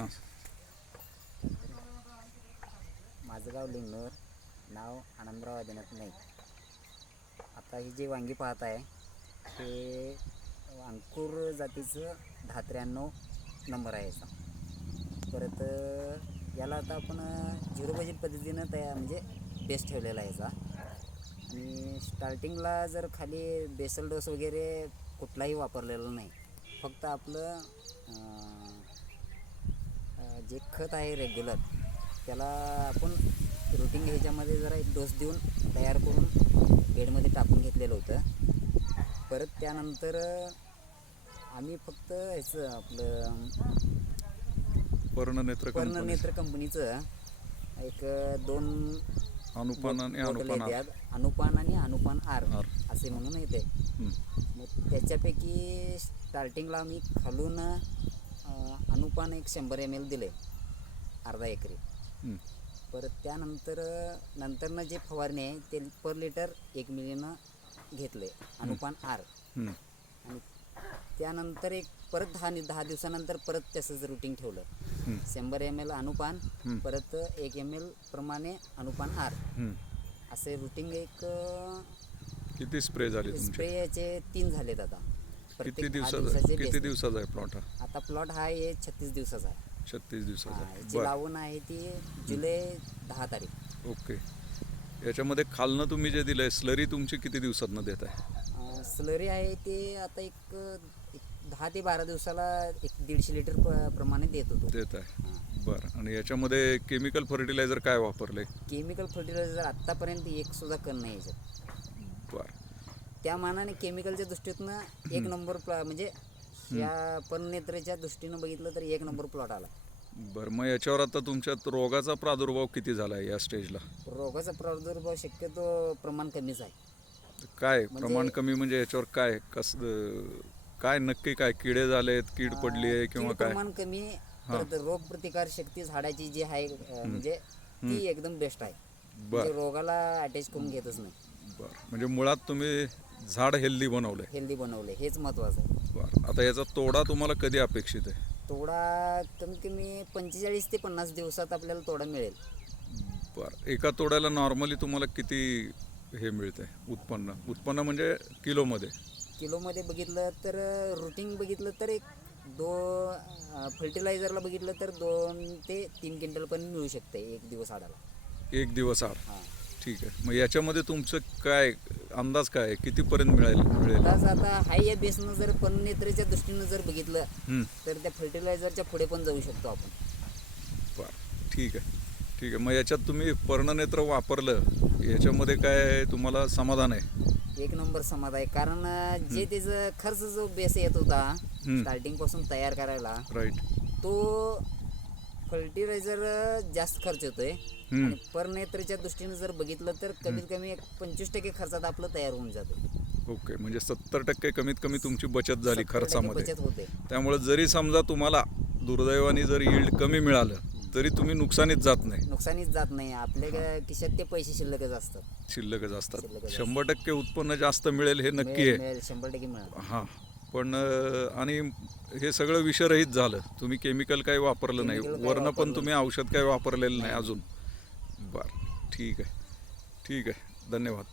हां. माझं गाव लिंगनूर, नाव आनंदराव आदिनाथ नाईक. आता ही जी वांगी पाहत आहे ते अंकुर जातीचं 1093 नंबर आहे याचा. परत याला आता आपण झिरो बजेट पद्धतीनं म्हणजे बेस ठेवलेला आहे याचा. आणि स्टार्टिंगला जर खाली बेसल डोस वगैरे कुठलाही वापरलेला नाही, फक्त आपलं जे खत आहे रेग्युलर त्याला आपण रुटीन ह्याच्यामध्ये जरा एक डोस देऊन तयार करून बेडमध्ये टाकून घेतलेलं होतं. परत त्यानंतर आम्ही फक्त ह्याचं आपलं पर्णनेत्र कंपनीचं एक 2 अनुपान आणि बॉटल अनुपान येतात, अनुपान आणि अनुपान आर असे म्हणून येते. मग त्याच्यापैकी स्टार्टिंगला आम्ही खालून अनुपान एक 100 ml दिले अर्धा एकरी. परत त्यानंतर जे फवारणी आहे ते पर लिटर 1 मिलीनं घेतले अनुपान आर. आणि त्यानंतर एक परत 10 दिवसानंतर परत तसंच रुटीन ठेवलं. 100 ml अनुपान, परत 1 ml प्रमाणे अनुपान आर, असे रुटीन एक. किती स्प्रे झाले तुमचे? स्प्रे याचे 3 झालेत आता. किती दिवसाचा आहे प्लॉट हा? आता प्लॉट हा 36 दिवसाचा आहे. 36 दिवसाचा. याची लावण आहे ती जुलै 10 तारीख. ओके. याच्यामध्ये खालनं तुम्ही जे दिलंय स्लरी तुमची किती दिवसातनं देत आहे? स्लरी आहे ते आता एक 10 ते 12 दिवसाला एक 150 लिटर प्रमाणे देत आहे. बरं. आणि याच्यामध्ये केमिकल फर्टिलायझर काय वापरले? केमिकल फर्टिलायझर आत्तापर्यंत एक सुद्धा कण नाही याच्यात. बरं. त्या मानाने केमिकलच्या दृष्टीतनं एक नंबर म्हणजे या पर्णनेत्रच्या दृष्टीनं बघितलं तर 1 नंबर प्लॉट आला. बरं. मग याच्यावर आता तुमच्यात रोगाचा प्रादुर्भाव किती झाला आहे या स्टेजला? रोगाचा प्रादुर्भाव शक्यतो प्रमाण कमीच आहे. काय प्रमाण कमी म्हणजे याच्यावर काय नक्की काय किडे झालेत, कीड पडली आहे किंवा काय? प्रमाण कमी. परत रोग प्रतिकार शक्ती झाडाची जी आहे म्हणजे ती एकदम बेस्ट आहे. म्हणजे रोगाला अटॅच करून घेतच नाही. बरं. म्हणजे मुळात तुम्ही झाड हेल्दी बनवले. हेच महत्वाचं आहे. बरं. आता याचा तोडा तुम्हाला कधी अपेक्षित आहे? तोडा कमीत कमी 45 ते 50 दिवसात आपल्याला तोडा मिळेल. बरं. एका तोड्याला नॉर्मली तुम्हाला किती हे मिळतंय उत्पन्न म्हणजे किलोमध्ये बघितलं तर रुटीन बघितलं तर एक फर्टिलायझरला बघितलं तर 2 ते 3 क्विंटल पण मिळू शकते एक दिवस आडाला. एक दिवस आड. ठीक आहे. मग याच्यामध्ये तुमचं काय अंदाज काय आहे? कितीपर्यंत मिळेल? आता हाय या बेसनं जर पर्णनेत्रच्या दृष्टीनं जर बघितलं तर त्या फर्टिलायझरच्या पुढे पण जाऊ शकतो आपण. बरं. ठीक आहे. मग याच्यात तुम्ही पर्णनेत्र वापरलं, याच्यामध्ये काय तुम्हाला समाधान आहे? 1 नंबर समाधान आहे. कारण जे त्याचं खर्च जो बेस येत होता स्टार्टिंग पासून तयार करायला, राईट, तो फर्टिलायझर जास्त खर्च येतोय. आणि पर्णनेत्रच्या दृष्टीने जर बघितलं तर कमीत कमी 25% खर्चात आपलं तयार होऊन जातं. ओके. म्हणजे 70% कमीत कमी तुमची बचत झाली खर्चामध्ये. बचत होते. त्यामुळे जरी समजा तुम्हाला दुर्दैवाने जर यील्ड कमी मिळालं तरी तुम्ही नुकसानीत जात नाही. आपल्या खिशात ते पैसे शिल्लकच असतात. 100% उत्पन्न जास्त मिळेल हे नक्की आहे. 100% मिळेल. हां. पण आणि हे सगळं विषरहित झालं. तुम्ही केमिकल काही वापरलं नाही, वरनं पण तुम्ही औषध काही वापरलेलं नाही अजून. बरं. ठीक आहे. धन्यवाद.